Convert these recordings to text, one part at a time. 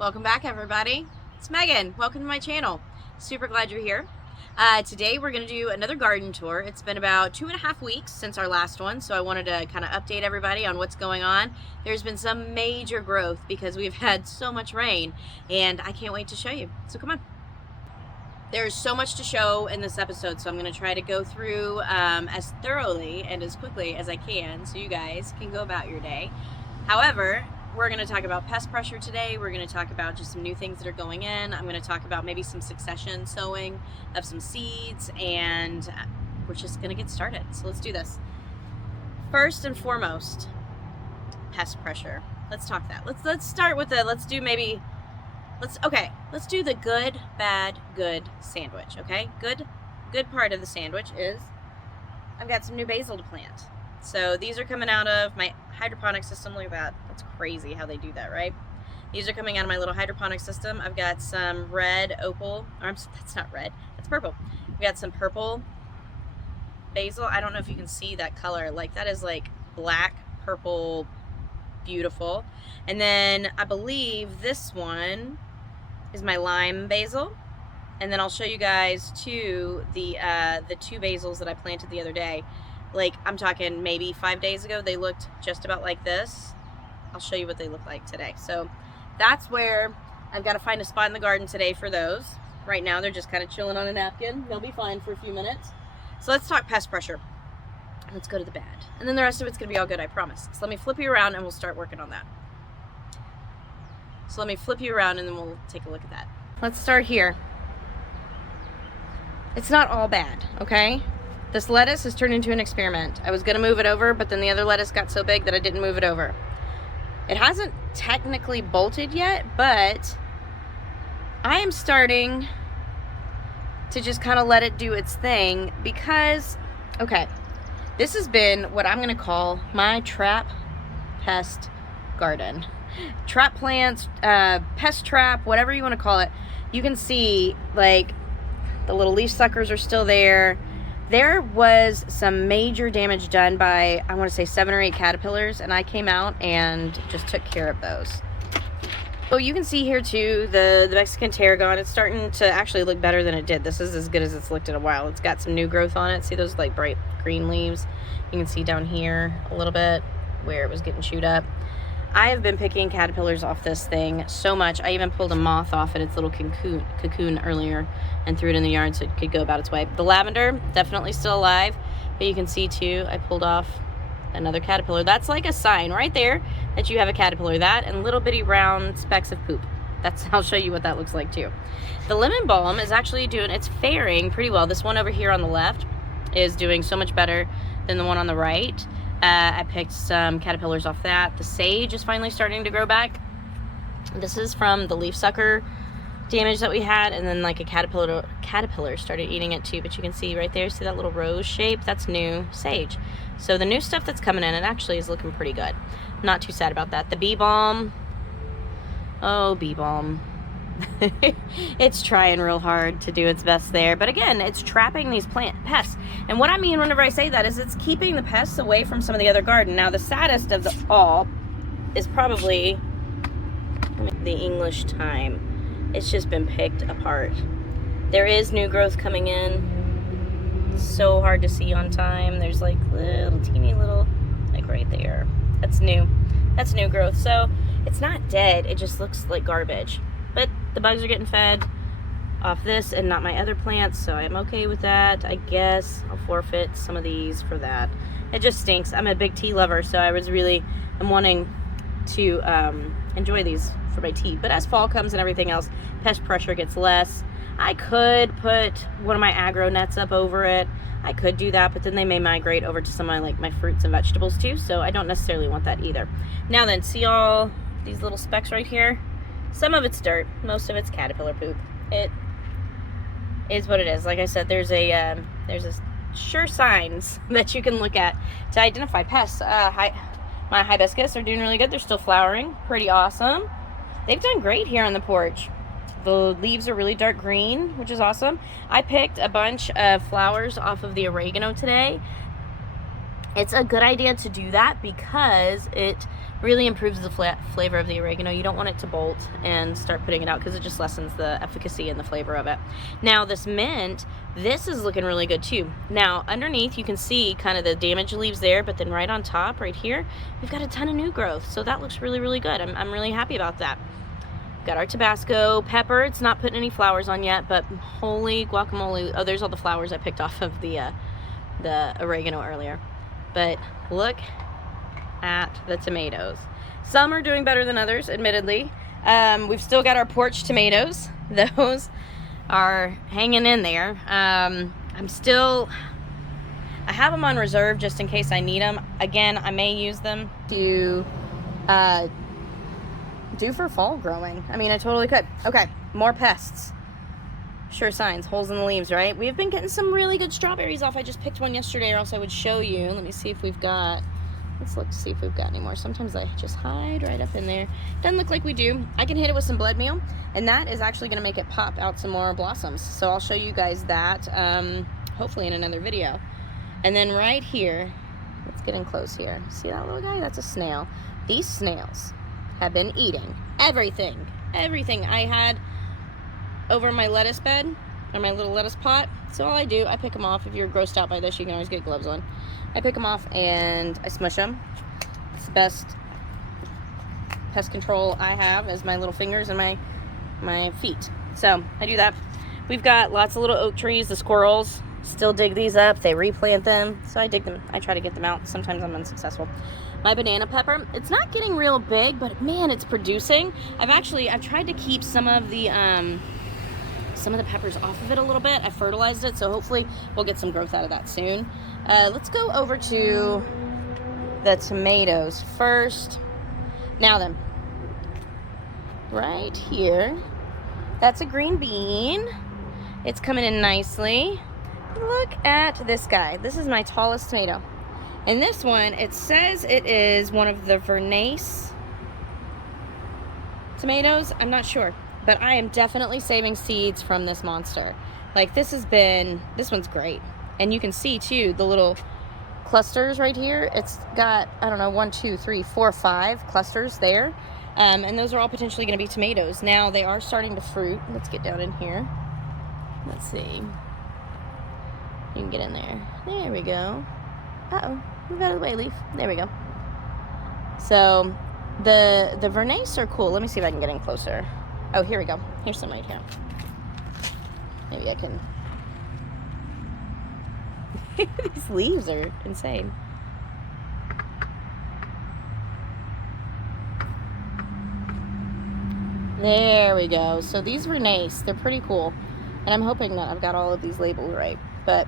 Welcome back, everybody. It's Megan. Welcome to my channel. Super glad you're here. Today we're going to do another garden tour. It's been about 2.5 weeks since our last one, so I wanted to kind of update everybody on what's going on. There's been some major growth because we've had so much rain, and I can't wait to show you. So come on. There's so much to show in this episode, so I'm going to try to go through as thoroughly and as quickly as I can so you guys can go about your day. However, we're going to talk about pest pressure today. We're going to talk about just some new things that are going in. I'm going to talk about maybe some succession sowing of some seeds, and we're just going to get started. So let's do this. First and foremost, pest pressure. Let's talk that. Let's start with let's do the good, bad, good sandwich, okay? Good part of the sandwich is I've got some new basil to plant. So these are coming out of my hydroponic system. Look at that. That's crazy how they do that, right? These are coming out of my little hydroponic system. I've got some red opal. That's not red. That's purple. We've got some purple basil. I don't know if you can see that color. Like, that is like black, purple, beautiful. And then I believe this one is my lime basil. And then I'll show you guys too the two basils that I planted the other day. Like, I'm talking maybe 5 days ago, they looked just about like this. I'll show you what they look like today. So that's where I've got to find a spot in the garden today for those. Right now, they're just kind of chilling on a napkin. They'll be fine for a few minutes. So let's talk pest pressure. Let's go to the bad. And then the rest of it's going to be all good, I promise. So let me flip you around and we'll start working on that. So let me flip you around and then we'll take a look at that. Let's start here. It's not all bad, okay? This lettuce has turned into an experiment. I was gonna move it over, but then the other lettuce got so big that I didn't move it over. It hasn't technically bolted yet, but I am starting to just kind of let it do its thing because, okay, this has been what I'm gonna call my trap pest garden. Trap plants, pest trap, whatever you wanna call it. You can see, like, the little leaf suckers are still there. There was some major damage done by, I want to say 7 or 8 caterpillars, and I came out and just took care of those. So you can see here too, the Mexican tarragon, it's starting to actually look better than it did. This is as good as it's looked in a while. It's got some new growth on it. See those like bright green leaves? You can see down here a little bit where it was getting chewed up. I have been picking caterpillars off this thing so much. I even pulled a moth off at its little cocoon earlier and threw it in the yard so it could go about its way. The lavender, definitely still alive, but you can see too, I pulled off another caterpillar. That's like a sign right there that you have a caterpillar. That and little bitty brown specks of poop. I'll show you what that looks like too. The lemon balm is actually it's faring pretty well. This one over here on the left is doing so much better than the one on the right. I picked some caterpillars off that. The sage is finally starting to grow back. This is from the leaf sucker damage that we had, and then like a caterpillar started eating it too. But you can see right there, see that little rose shape? That's new sage. So the new stuff that's coming in, it actually is looking pretty good. Not too sad about that. The bee balm. Oh, bee balm. It's trying real hard to do its best there, but again, it's trapping these pests. And what I mean whenever I say that is it's keeping the pests away from some of the other garden. Now the saddest of all is probably the English thyme. It's just been picked apart. There is new growth coming in. It's so hard to see on time. There's like teeny little, like right there. That's new growth. So it's not dead, it just looks like garbage. But the bugs are getting fed off this and not my other plants, so I'm okay with that. I guess I'll forfeit some of these for that. It just stinks. I'm a big tea lover, so I'm wanting to enjoy these for my tea. But as fall comes and everything else, pest pressure gets less. I could put one of my aggro nets up over it. I could do that, but then they may migrate over to some of my fruits and vegetables too, so I don't necessarily want that either. Now then, see all these little specks right here? Some of it's dirt, most of it's caterpillar poop. It is what it is. Like I said, there's a sure signs that you can look at to identify pests. My hibiscus are doing really good. They're still flowering, pretty awesome. They've done great here on the porch. The leaves are really dark green, which is awesome. I picked a bunch of flowers off of the oregano today. It's a good idea to do that because it really improves the flavor of the oregano. You don't want it to bolt and start putting it out because it just lessens the efficacy and the flavor of it. Now this mint, this is looking really good too. Now underneath you can see kind of the damaged leaves there, but then right on top, right here, we've got a ton of new growth. So that looks really, really good. I'm really happy about that. Got our Tabasco pepper. It's not putting any flowers on yet, but holy guacamole. Oh, there's all the flowers I picked off of the oregano earlier. But look at the tomatoes. Some are doing better than others, admittedly. We've still got our porch tomatoes. Those are hanging in there. I have them on reserve just in case I need them. Again, I may use them to do for fall growing. I mean, I totally could. Okay, more pests. Sure signs, holes in the leaves, right? We've been getting some really good strawberries off. I just picked one yesterday, or else I would show you. Let me see if we've got, let's look to see if we've got any more. Sometimes I just hide right up in there. Doesn't look like we do. I can hit it with some blood meal, and that is actually gonna make it pop out some more blossoms. So I'll show you guys that, hopefully in another video. And then right here, let's get in close here. See that little guy? That's a snail. These snails have been eating everything I had over my lettuce bed or my little lettuce pot. So all I do, I pick them off. If you're grossed out by this, you can always get gloves on. I pick them off and I smush them. It's the best pest control I have is my little fingers and my feet. So I do that. We've got lots of little oak trees. The squirrels still dig these up. They replant them. So I dig them. I try to get them out. Sometimes I'm unsuccessful. My banana pepper, it's not getting real big, but man, it's producing. I've tried to keep some of the peppers off of it a little bit. I fertilized it, so hopefully we'll get some growth out of that soon. Let's go over to the tomatoes first. Now then, right here, that's a green bean. It's coming in nicely. Look at this guy. This is my tallest tomato. And this one, it says it is one of the Vernace tomatoes. I'm not sure, but I am definitely saving seeds from this monster. Like this one's great. And you can see too, the little clusters right here. It's got, I don't know, 1, 2, 3, 4, 5 clusters there. And those are all potentially gonna be tomatoes. Now they are starting to fruit. Let's get down in here. Let's see. You can get in there. There we go. Uh-oh, move out of the way, leaf. There we go. So the Vernace are cool. Let me see if I can get in closer. Oh, here we go. Here's some right here. Maybe I can. These leaves are insane. There we go. So these Vernace, they're pretty cool. And I'm hoping that I've got all of these labeled right. But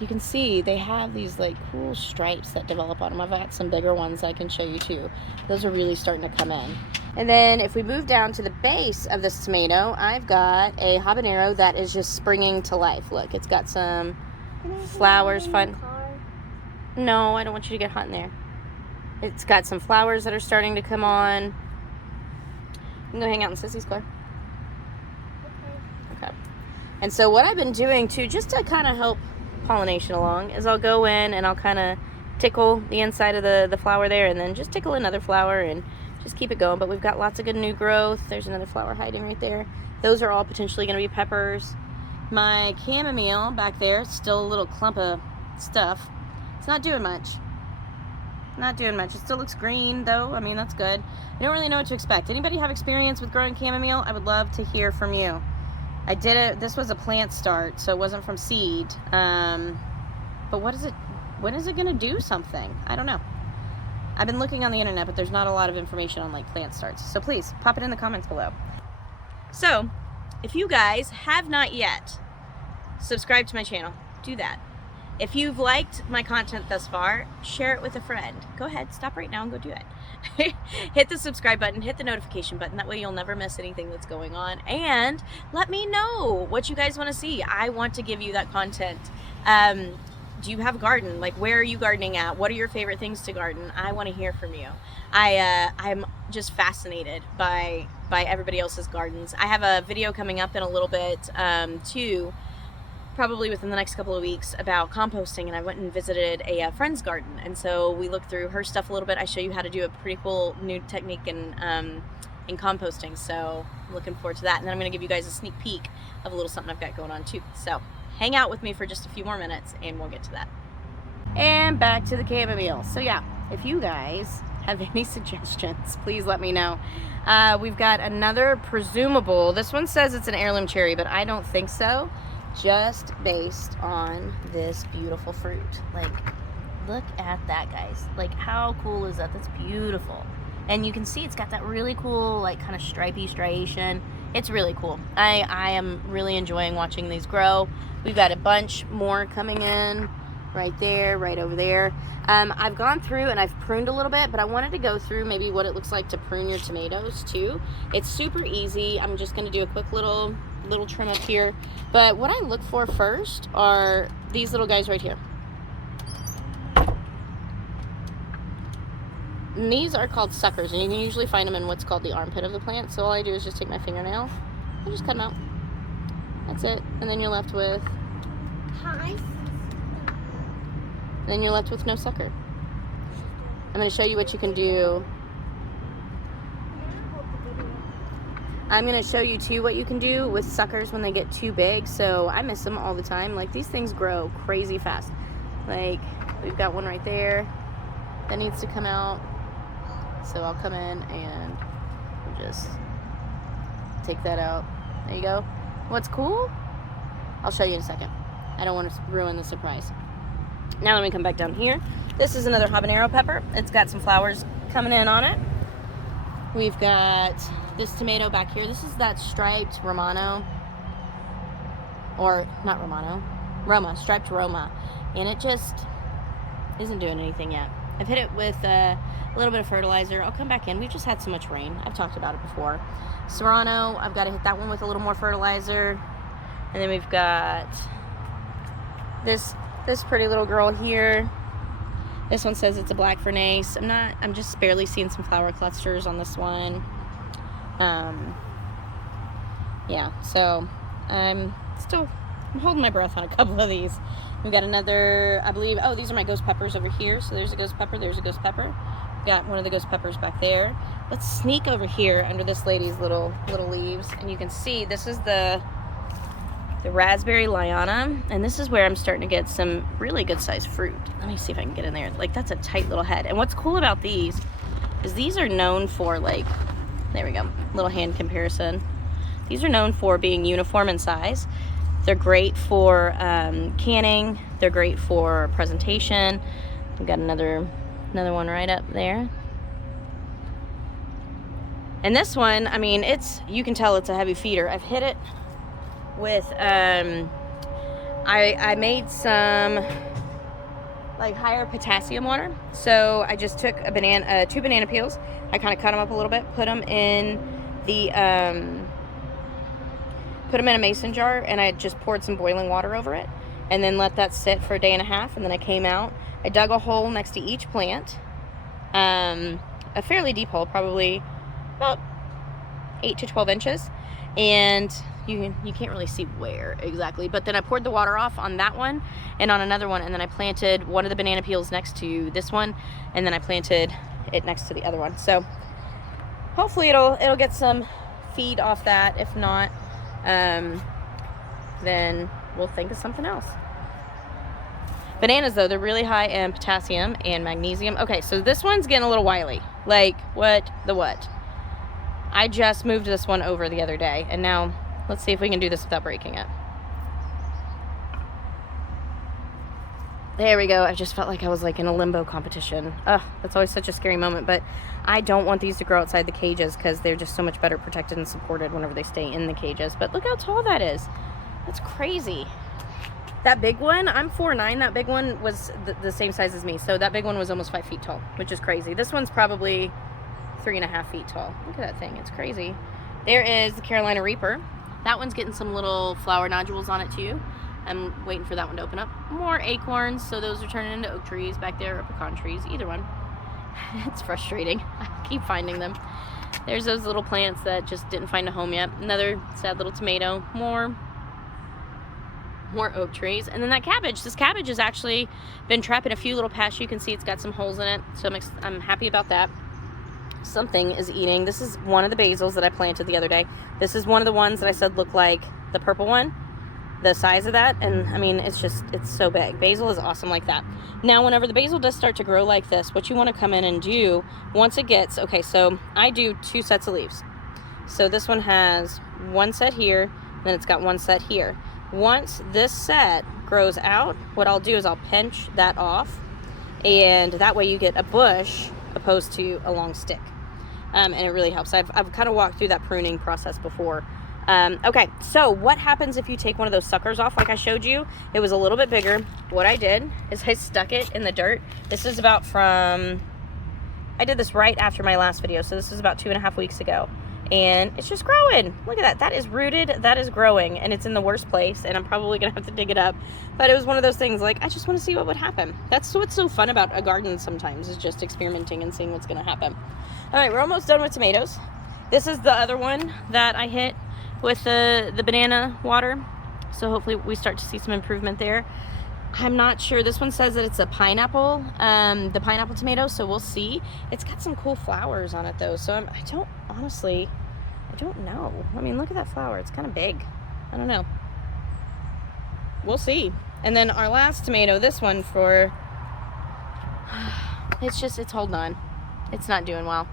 you can see they have these like cool stripes that develop on them. I've got some bigger ones I can show you too. Those are really starting to come in. And then if we move down to the base of this tomato, I've got a habanero that is just springing to life. Look, it's got some flowers. Fun. No, I don't want you to get hot in there. It's got some flowers that are starting to come on. You can go hang out in Sissy's car. Okay. And so what I've been doing too, just to kind of help pollination along, is I'll go in and I'll kind of tickle the inside of the flower there, and then just tickle another flower and just keep it going. But we've got lots of good new growth. There's another flower hiding right there. Those are all potentially going to be peppers. My chamomile back there, still a little clump of stuff. It's not doing much. Not doing much. It still looks green though. I mean, that's good. I don't really know what to expect. Anybody have experience with growing chamomile? I would love to hear from you. I did it. This was a plant start, so it wasn't from seed. But when is it going to do something? I don't know. I've been looking on the internet, but there's not a lot of information on like plant starts. So please pop it in the comments below. So if you guys have not yet subscribed to my channel, do that. If you've liked my content thus far, share it with a friend. Go ahead, stop right now and go do it. Hit the subscribe button, hit the notification button. That way you'll never miss anything that's going on. And let me know what you guys want to see. I want to give you that content. Do you have a garden? Like, where are you gardening at? What are your favorite things to garden? I want to hear from you. I'm just fascinated by everybody else's gardens. I have a video coming up in a little bit too, probably within the next couple of weeks about composting, and I went and visited a friend's garden, and so we looked through her stuff a little bit. I show you how to do a pretty cool new technique in composting, so I'm looking forward to that. And then I'm going to give you guys a sneak peek of a little something I've got going on too. So hang out with me for just a few more minutes and we'll get to that. And back to the chamomile. So yeah, if you guys have any suggestions, please let me know. We've got another presumable, this one says it's an heirloom cherry, but I don't think so, just based on this beautiful fruit. Like, look at that, guys. Like, how cool is that? That's beautiful. And you can see it's got that really cool, like, kind of stripy striation. It's really cool. I am really enjoying watching these grow. We've got a bunch more coming in right there, right over there. I've gone through and I've pruned a little bit, but I wanted to go through maybe what it looks like to prune your tomatoes too. It's super easy. I'm just going to do a quick little trim up here. But what I look for first are these little guys right here. And these are called suckers, and you can usually find them in what's called the armpit of the plant. So all I do is just take my fingernail and just cut them out. That's it. And then you're left with... Then you're left with no sucker. I'm going to show you what you can do. I'm going to show you too what you can do with suckers when they get too big. So I miss them all the time. Like, these things grow crazy fast. Like, we've got one right there that needs to come out. So I'll come in and just take that out. There you go. What's cool? I'll show you in a second. I don't want to ruin the surprise. Now let me come back down here. This is another habanero pepper. It's got some flowers coming in on it. We've got this tomato back here. This is that striped Romano. Or, not Romano. Roma, striped Roma. And it just isn't doing anything yet. I've hit it with a little bit of fertilizer. I'll come back in. We've just had so much rain. I've talked about it before. Serrano, I've got to hit that one with a little more fertilizer. And then we've got this pretty little girl here. This one says it's a black Fernace. I'm just barely seeing some flower clusters on this one. Yeah, so I'm holding my breath on a couple of these. We've got another, I believe, oh, these are my ghost peppers over here. So there's a ghost pepper, there's a ghost pepper. We've got one of the ghost peppers back there. Let's sneak over here under this lady's little leaves, and you can see this is the raspberry liana, and this is where I'm starting to get some really good sized fruit. Let me see if I can get in there. Like, that's a tight little head. And what's cool about these is these are known for, like, there we go, little hand comparison. These are known for being uniform in size. They're great for canning. They're great for presentation. We've got another one right up there. And this one, I mean, you can tell it's a heavy feeder. I've hit it with I made some like higher potassium water. So I just took two banana peels. I kind of cut them up a little bit, put them in the put them in a mason jar, and I just poured some boiling water over it, and then let that sit for a day and a half. And then I came out, I dug a hole next to each plant, a fairly deep hole, probably about 8 to 12 inches, and you can't really see where exactly, but then I poured the water off on that one and on another one, and then I planted one of the banana peels next to this one, and then I planted it next to the other one. So hopefully it'll get some feed off that. If not, then we'll think of something else. Bananas, though, they're really high in potassium and magnesium. Okay, so this one's getting a little wily. Like, what? I just moved this one over the other day, and now let's see if we can do this without breaking it. There we go. I just felt like I was like in a limbo competition. Ugh, that's always such a scary moment, but I don't want these to grow outside the cages because they're just so much better protected and supported whenever they stay in the cages. But look how tall that is. That's crazy. That big one, I'm 4'9". That big one was the same size as me. So that big one was almost 5 feet tall, which is crazy. This one's probably 3.5 feet tall. Look at that thing. It's crazy. There is the Carolina Reaper. That one's getting some little flower nodules on it too. I'm waiting for that one to open up. More acorns, so those are turning into oak trees. Back there are pecan trees, either one. It's frustrating. I keep finding them. There's those little plants that just didn't find a home yet. Another sad little tomato. More more oak trees. And then that cabbage. This cabbage has actually been trapping a few little pests. You can see it's got some holes in it, so I'm happy about that. Something is eating. This is one of the basils that I planted the other day. This is one of the ones that I said looked like the purple one, the size of that. And I mean, it's so big. Basil is awesome like that. Now, whenever the basil does start to grow like this, what you want to come in and do once it gets, okay, so I do 2 sets of leaves. So this one has 1 set here, then it's got 1 set here. Once this set grows out, what I'll do is I'll pinch that off, and that way you get a bush opposed to a long stick. And it really helps. I've kind of walked through that pruning process before. Okay, so what happens if you take one of those suckers off like I showed you? It was a little bit bigger. What I did is I stuck it in the dirt. This is about I did this right after my last video, so this is about 2.5 weeks ago. And it's just growing. Look at that. That is rooted, that is growing, and it's in the worst place, and I'm probably gonna have to dig it up. But it was one of those things, like, I just want to see what would happen. That's what's so fun about a garden sometimes, is just experimenting and seeing what's gonna happen. All right, we're almost done with tomatoes. This is the other one that I hit with the banana water. So hopefully we start to see some improvement there. I'm not sure. This one says that it's a pineapple, the pineapple tomato, so we'll see. It's got some cool flowers on it though, so I don't know. I mean, look at that flower. It's kind of big. I don't know. We'll see. And then our last tomato, this one it's holding on. It's not doing well.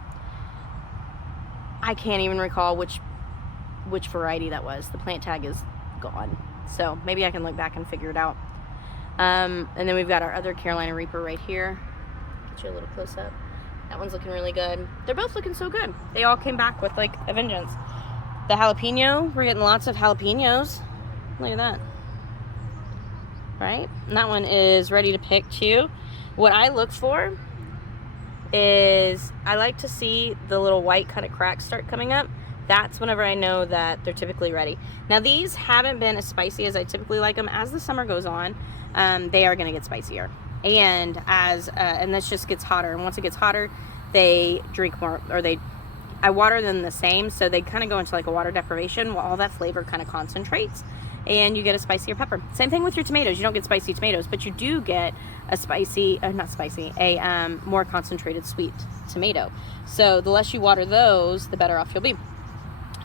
I can't even recall which variety that was. The plant tag is gone. So maybe I can look back and figure it out. And then we've got our other Carolina Reaper right here. Get you a little close up. That one's looking really good. They're both looking so good. They all came back with like a vengeance. The jalapeno, we're getting lots of jalapenos. Look at that. Right? And that one is ready to pick too. What I look for is I like to see the little white kind of cracks start coming up. That's whenever I know that they're typically ready. Now these haven't been as spicy as I typically like them. As the summer goes on, they are gonna get spicier. And and this just gets hotter. And once it gets hotter, they drink more, or I water them the same, so they kind of go into like a water deprivation while all that flavor kind of concentrates, and you get a spicier pepper. Same thing with your tomatoes. You don't get spicy tomatoes, but you do get a more concentrated sweet tomato. So the less you water those, the better off you'll be.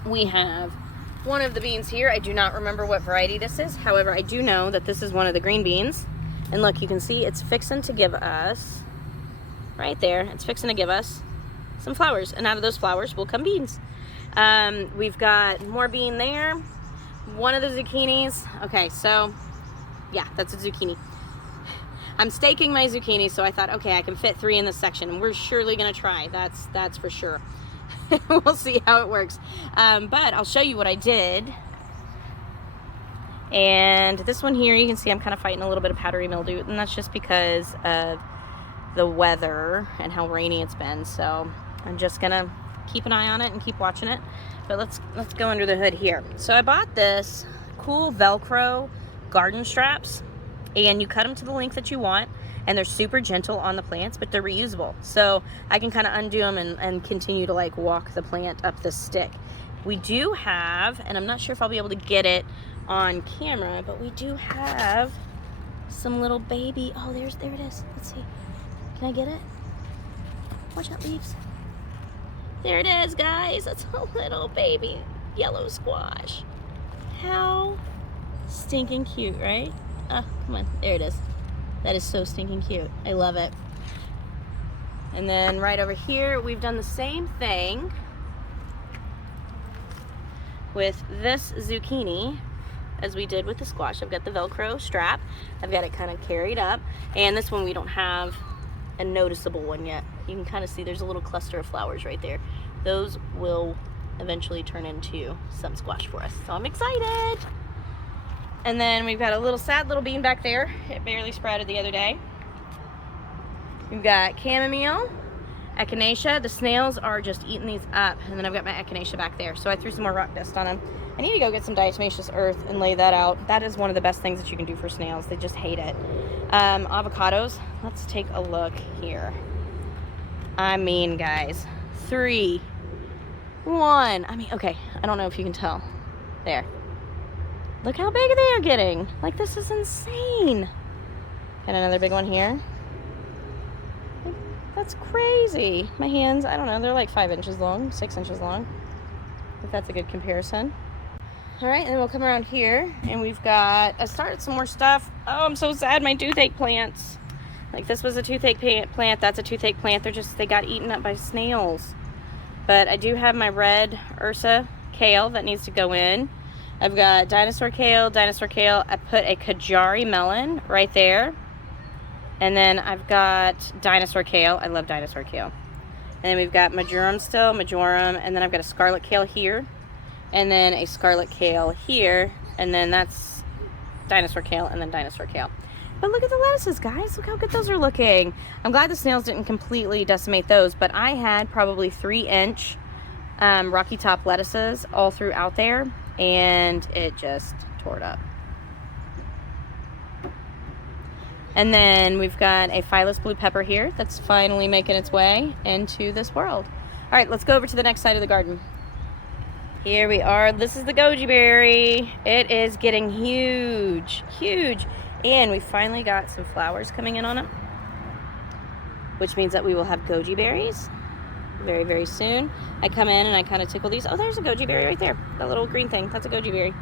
We have one of the beans here. I do not remember what variety this is. However, I do know that this is one of the green beans. And look, you can see it's fixing to give us, right there, it's fixing to give us some flowers. And out of those flowers will come beans. We've got more bean there. One of the zucchinis. Okay, so yeah, that's a zucchini. I'm staking my zucchini, so I thought, okay, I can fit 3 in this section, and we're surely gonna try. That's for sure. We'll see how it works. But I'll show you what I did. And this one here, you can see I'm kind of fighting a little bit of powdery mildew, and that's just because of the weather and how rainy it's been. So I'm just gonna keep an eye on it and keep watching it. But let's go under the hood here. So I bought this cool Velcro garden straps, and you cut them to the length that you want, and they're super gentle on the plants, but they're reusable. So I can kind of undo them and continue to like walk the plant up the stick. We do have, and I'm not sure if I'll be able to get it on camera, but we do have some little baby, oh, there it is. Let's see. Can I get it? Watch out, leaves. There it is, guys. It's a little baby yellow squash. How stinking cute, right? Oh, come on. There it is. That is so stinking cute. I love it. And then right over here, we've done the same thing with this zucchini as we did with the squash. I've got the Velcro strap. I've got it kind of carried up. And this one we don't have a noticeable one yet. You can kind of see there's a little cluster of flowers right there. Those will eventually turn into some squash for us. So I'm excited. And then we've got a little sad little bean back there. It barely sprouted the other day. We've got chamomile, echinacea. The snails are just eating these up. And then I've got my echinacea back there. So I threw some more rock dust on them. I need to go get some diatomaceous earth and lay that out. That is one of the best things that you can do for snails. They just hate it. Avocados. Let's take a look here. I mean, guys, 3, 1. I mean, okay, I don't know if you can tell. There. Look how big they are getting. Like, this is insane. And another big one here. That's crazy. My hands, I don't know, they're like 5 inches long, 6 inches long. If that's a good comparison. All right, and then we'll come around here, and we've got, I started some more stuff. Oh, I'm so sad, my toothache plants. Like, this was a toothache plant, that's a toothache plant. they got eaten up by snails. But I do have my red Ursa kale that needs to go in. I've got dinosaur kale. I put a Kajari melon right there. And then I've got dinosaur kale. I love dinosaur kale. And then we've got majoram, and then I've got a scarlet kale here. And then a scarlet kale here. And then that's dinosaur kale and then dinosaur kale. But look at the lettuces, guys. Look how good those are looking. I'm glad the snails didn't completely decimate those, but I had probably 3-inch rocky top lettuces all throughout there, and it just tore it up. And then we've got a phyllis blue pepper here that's finally making its way into this world. All right, let's go over to the next side of the garden. Here we are. This is the goji berry. It is getting huge, huge. And we finally got some flowers coming in on it, which means that we will have goji berries very, very soon. I come in and I kind of tickle these. Oh, there's a goji berry right there. That little green thing. That's a goji berry.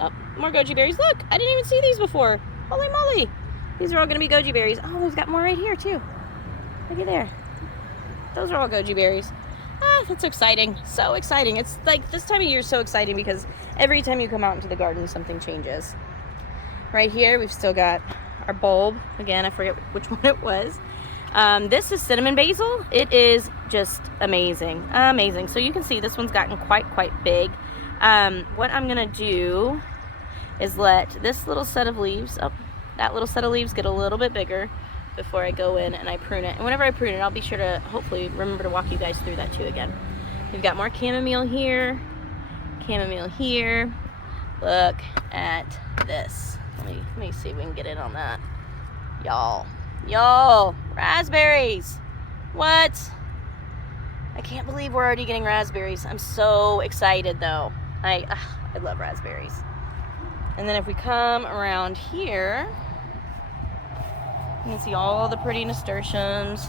Oh, more goji berries. Look, I didn't even see these before. Holy moly. These are all going to be goji berries. Oh, we've got more right here too. Look at there. Those are all goji berries. Ah, that's exciting. So exciting. It's like this time of year is so exciting because every time you come out into the garden, something changes. Right here, we've still got our bulb. Again, I forget which one it was. This is cinnamon basil. It is just amazing. Amazing. So you can see this one's gotten quite big. What I'm going to do is let this little set of leaves, that little set of leaves get a little bit bigger before I go in and I prune it. And whenever I prune it, I'll be sure to hopefully remember to walk you guys through that too again. We've got more chamomile here. Look at this. Let me see if we can get in on that. Y'all, raspberries. What? I can't believe we're already getting raspberries. I'm so excited though. I love raspberries. And then if we come around here, you can see all the pretty nasturtiums.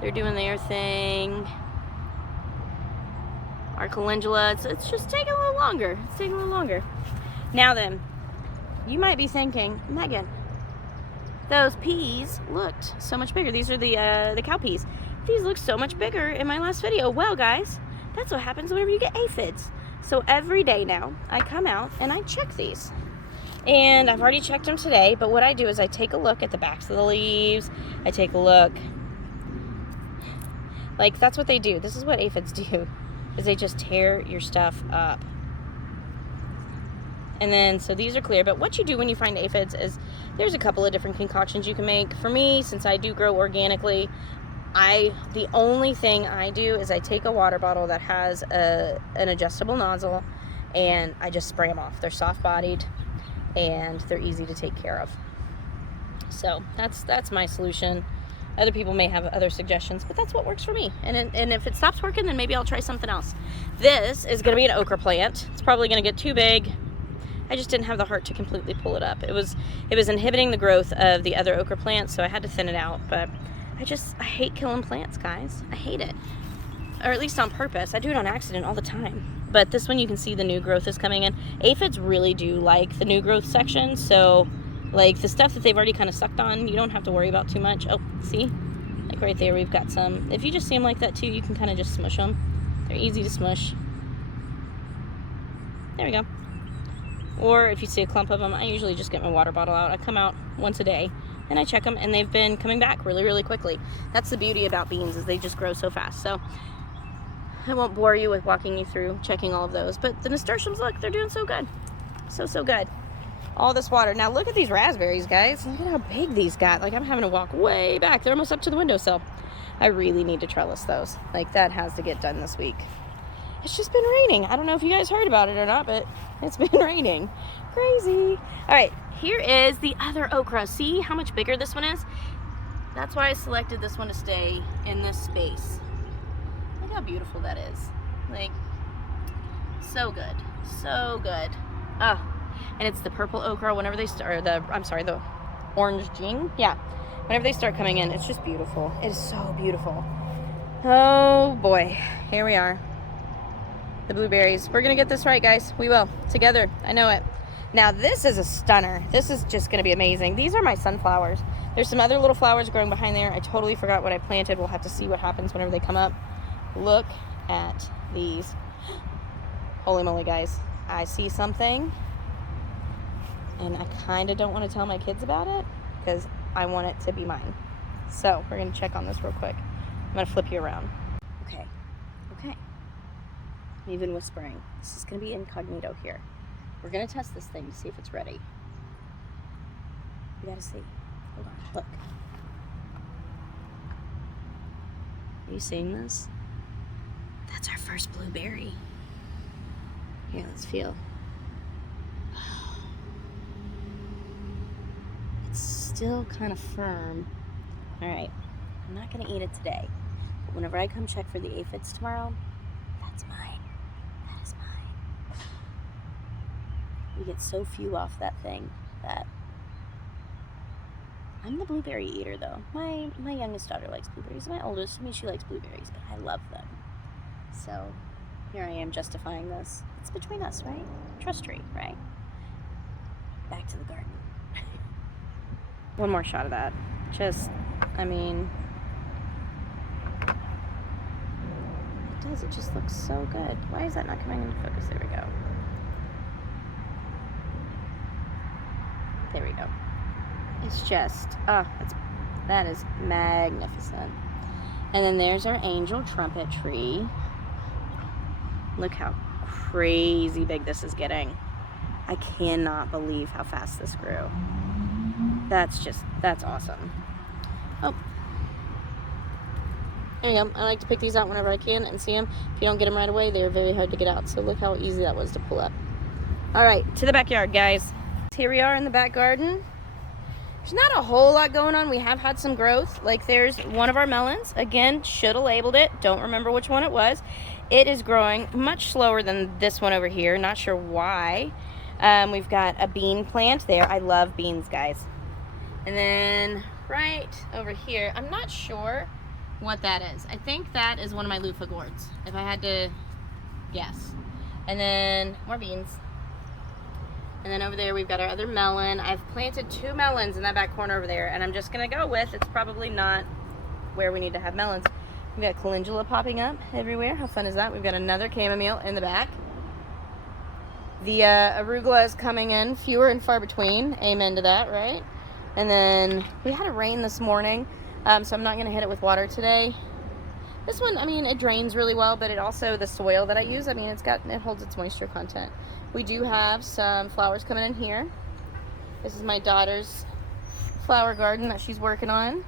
They're doing their thing. Our calendula, it's just taking a little longer. Now then, you might be thinking, Megan, those peas looked so much bigger. These are the cow peas. These look so much bigger in my last video. Well, guys, that's what happens whenever you get aphids. So every day now, I come out and I check these. And I've already checked them today, but what I do is I take a look at the backs of the leaves. I take a look. Like, that's what they do. This is what aphids do, is they just tear your stuff up. And then, so these are clear, but what you do when you find aphids is there's a couple of different concoctions you can make. For me, since I do grow organically, the only thing I do is I take a water bottle that has an adjustable nozzle and I just spray them off. They're soft-bodied and they're easy to take care of. So that's my solution. Other people may have other suggestions, but that's what works for me. And if it stops working, then maybe I'll try something else. This is going to be an okra plant. It's probably going to get too big. I just didn't have the heart to completely pull it up. It was inhibiting the growth of the other okra plants, so I had to thin it out. But I hate killing plants, guys. I hate it. Or at least on purpose. I do it on accident all the time. But this one, you can see the new growth is coming in. Aphids really do like the new growth section, so like the stuff that they've already kind of sucked on, you don't have to worry about too much. Oh, see? Like right there, we've got some. If you just see them like that too, you can kind of just smush them. They're easy to smush. There we go. Or if you see a clump of them, I usually just get my water bottle out. I come out once a day and I check them, and they've been coming back really, really quickly. That's the beauty about beans, is they just grow so fast. So I won't bore you with walking you through checking all of those. But the nasturtiums, look, they're doing so good. So good. All this water. Now look at these raspberries, guys. Look at how big these got. Like, I'm having to walk way back. They're almost up to the windowsill. I really need to trellis those. Like, that has to get done this week. It's just been raining. I don't know if you guys heard about it or not, but it's been raining. Crazy. All right, here is the other okra. See how much bigger this one is? That's why I selected this one to stay in this space. Look how beautiful that is. Like, so good. So good. Ah, and it's the purple okra. Whenever they start, the orange jing, yeah. Whenever they start coming in, it's just beautiful. It is so beautiful. Oh boy, here we are. The blueberries. We're gonna get this right, guys. We will, together. I know it. Now this is a stunner. This is just gonna be amazing. These are my sunflowers. There's some other little flowers growing behind there. I totally forgot what I planted. We'll have to see what happens whenever they come up. Look at these. Holy moly, guys. I see something, and I kind of don't want to tell my kids about it because I want it to be mine. So we're gonna check on this real quick. I'm gonna flip you around. Okay. I'm even whispering. This is gonna be incognito here. We're gonna test this thing to see if it's ready. You gotta see. Hold on, look. Are you seeing this? That's our first blueberry. Here, let's feel. It's still kind of firm. All right, I'm not gonna eat it today, but whenever I come check for the aphids tomorrow, that's mine. That is mine. We get so few off that thing that I'm the blueberry eater, though. My youngest daughter likes blueberries. My oldest, she likes blueberries, but I love them. So here I am justifying this. It's between us, right? Trust tree, right? Back to the garden. One more shot of that. Just, I mean, it does. It just looks so good. Why is that not coming into focus? There we go. There we go. It's just, that is magnificent. And then there's our angel trumpet tree. Look how crazy big this is getting. I cannot believe how fast this grew. That's awesome. Oh, there you go. I like to pick these out whenever I can and see them. If you don't get them right away, they're very hard to get out. So look how easy that was to pull up. All right, to the backyard, guys. Here we are in the back garden. There's not a whole lot going on. We have had some growth. Like there's one of our melons. Again, should have labeled it. Don't remember which one it was. It is growing much slower than this one over here. Not sure why. We've got a bean plant there. I love beans, guys. And then right over here, I'm not sure what that is. I think that is one of my loofah gourds, if I had to guess. And then more beans. And then over there we've got our other melon. I've planted 2 melons in that back corner over there, and I'm just gonna go with, it's probably not where we need to have melons. We've got calendula popping up everywhere. How fun is that? We've got another chamomile in the back. The arugula is coming in, fewer and far between. Amen to that, right? And then we had a rain this morning, so I'm not gonna hit it with water today. This one, I mean, it drains really well, but it also, the soil that I use, I mean, it holds its moisture content. We do have some flowers coming in here. This is my daughter's flower garden that she's working on.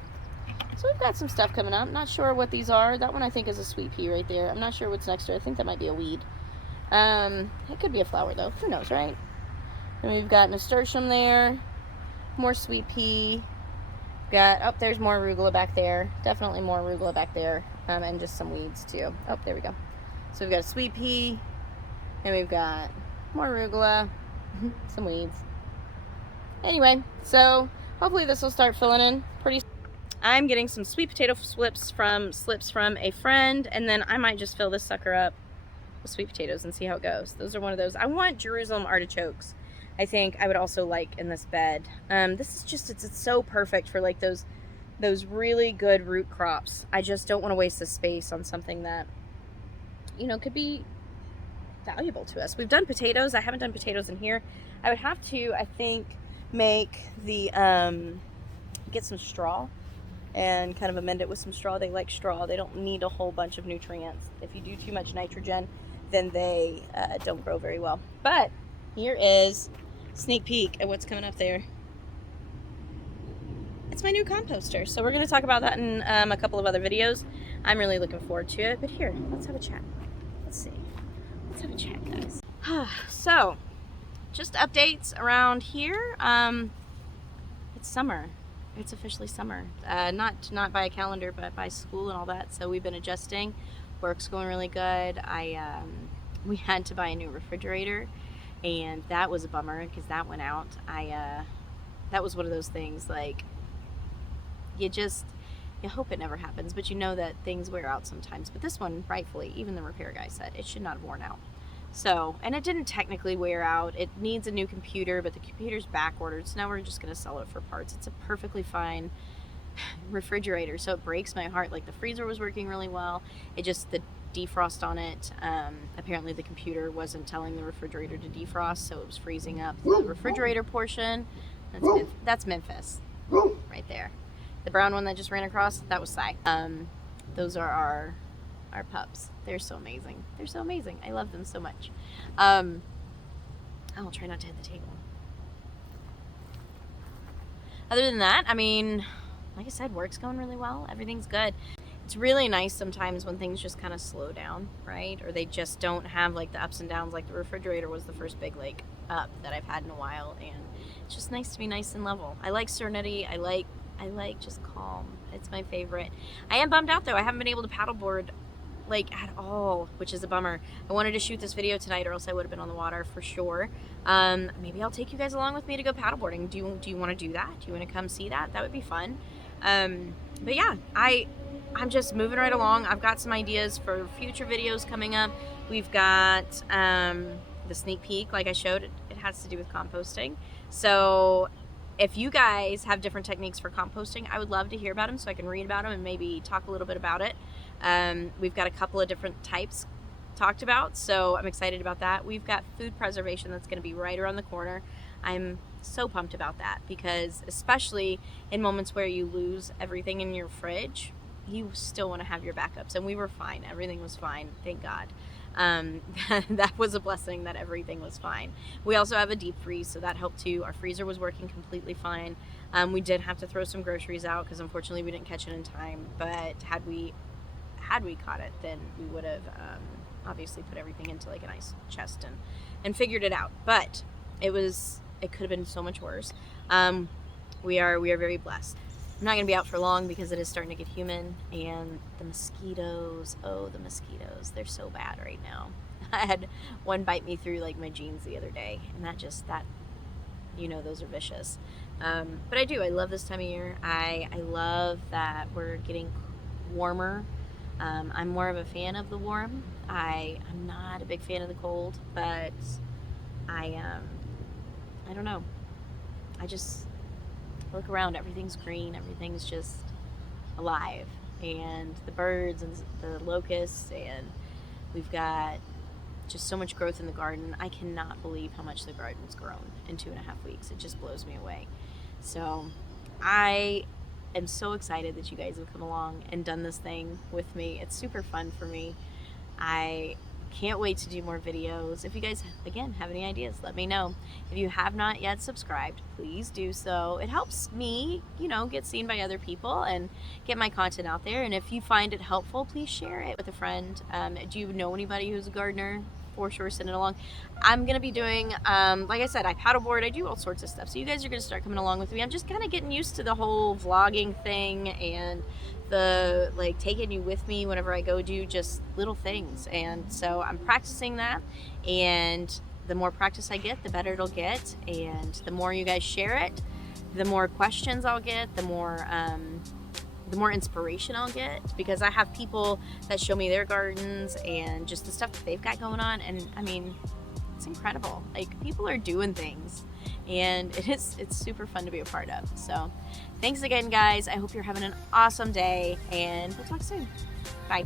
So we've got some stuff coming up. Not sure what these are. That one I think is a sweet pea right there. I'm not sure what's next to it. I think that might be a weed. It could be a flower though. Who knows, right? And we've got nasturtium there. More sweet pea. There's more arugula back there. Definitely more arugula back there. And just some weeds too. Oh, there we go. So we've got a sweet pea. And we've got more arugula. Some weeds. Anyway, so hopefully this will start filling in pretty soon. I'm getting some sweet potato slips from a friend, and then I might just fill this sucker up with sweet potatoes and see how it goes. Those are one of those. I want Jerusalem artichokes. I think I would also like in this bed. This is just, it's so perfect for like those really good root crops. I just don't want to waste the space on something that, you know, could be valuable to us. We've done potatoes. I haven't done potatoes in here. I would have to, I think, make the, get some straw and kind of amend it with some straw. They like straw. They don't need a whole bunch of nutrients. If you do too much nitrogen, then they don't grow very well. But here is a sneak peek at what's coming up there. It's my new composter. So we're going to talk about that in a couple of other videos. I'm really looking forward to it. But here, let's have a chat. Let's see. Let's have a chat, guys. So, just updates around here. It's summer. It's officially summer. Not by a calendar, but by school and all that. So we've been adjusting. Work's going really good. We had to buy a new refrigerator, and that was a bummer because that went out. That was one of those things, like, you hope it never happens, but you know that things wear out sometimes. But this one, rightfully, even the repair guy said it should not have worn out. So, and it didn't technically wear out. It needs a new computer, but the computer's back ordered, so now we're just going to sell it for parts. It's a perfectly fine refrigerator, so it breaks my heart. Like, the freezer was working really well. It just, the defrost on it, apparently the computer wasn't telling the refrigerator to defrost, so it was freezing up the refrigerator portion. That's Memphis right there. The brown one that just ran across, that was Sai. Those are our pups. They're so amazing. They're so amazing. I love them so much. I'll try not to hit the table. Other than that, I mean, like I said, work's going really well. Everything's good. It's really nice sometimes when things just kind of slow down, right? Or they just don't have like the ups and downs. Like the refrigerator was the first big like up that I've had in a while, and it's just nice to be nice and level. I like serenity. I like just calm. It's my favorite. I am bummed out though. I haven't been able to paddleboard like at all, which is a bummer. I wanted to shoot this video tonight, or else I would have been on the water for sure. Maybe I'll take you guys along with me to go paddleboarding. Do you want to do that? Do you want to come see that? That would be fun. But yeah, I'm just moving right along. I've got some ideas for future videos coming up. We've got the sneak peek, like I showed. It has to do with composting. So if you guys have different techniques for composting, I would love to hear about them so I can read about them and maybe talk a little bit about it. We've got a couple of different types talked about, so I'm excited about that. We've got food preservation that's going to be right around the corner. I'm so pumped about that because especially in moments where you lose everything in your fridge, you still want to have your backups, and we were fine. Everything was fine, thank God. That was a blessing that everything was fine. We also have a deep freeze, so that helped too. Our freezer was working completely fine. We did have to throw some groceries out because unfortunately we didn't catch it in time, but had we caught it, then we would have obviously put everything into like a nice chest and figured it out. But it could have been so much worse. We are very blessed. I'm not gonna be out for long because it is starting to get humid, and the mosquitoes, oh, the mosquitoes, they're so bad right now. I had one bite me through like my jeans the other day, and that you know, those are vicious. But I love this time of year. I love that we're getting warmer. I'm more of a fan of the warm. I'm not a big fan of the cold, but I don't know. I just look around, everything's green, everything's just alive, and the birds and the locusts, and we've got just so much growth in the garden. I cannot believe how much the garden's grown in 2.5 weeks. It just blows me away. So I am so excited that you guys have come along and done this thing with me. It's super fun for me. I can't wait to do more videos. If you guys, again, have any ideas, let me know. If you have not yet subscribed, please do so. It helps me, you know, get seen by other people and get my content out there. And if you find it helpful, please share it with a friend. Do you know anybody who's a gardener? For sure, send it along. I'm gonna be doing, like I said, I paddleboard, I do all sorts of stuff. So you guys are gonna start coming along with me. I'm just kind of getting used to the whole vlogging thing and the like taking you with me whenever I go do just little things. And so I'm practicing that, and the more practice I get, the better it'll get. And the more you guys share it, the more questions I'll get, the more inspiration I'll get, because I have people that show me their gardens and just the stuff that they've got going on, and I mean, it's incredible. Like, people are doing things, and it's super fun to be a part of. So thanks again, guys. I hope you're having an awesome day, and we'll talk soon. Bye.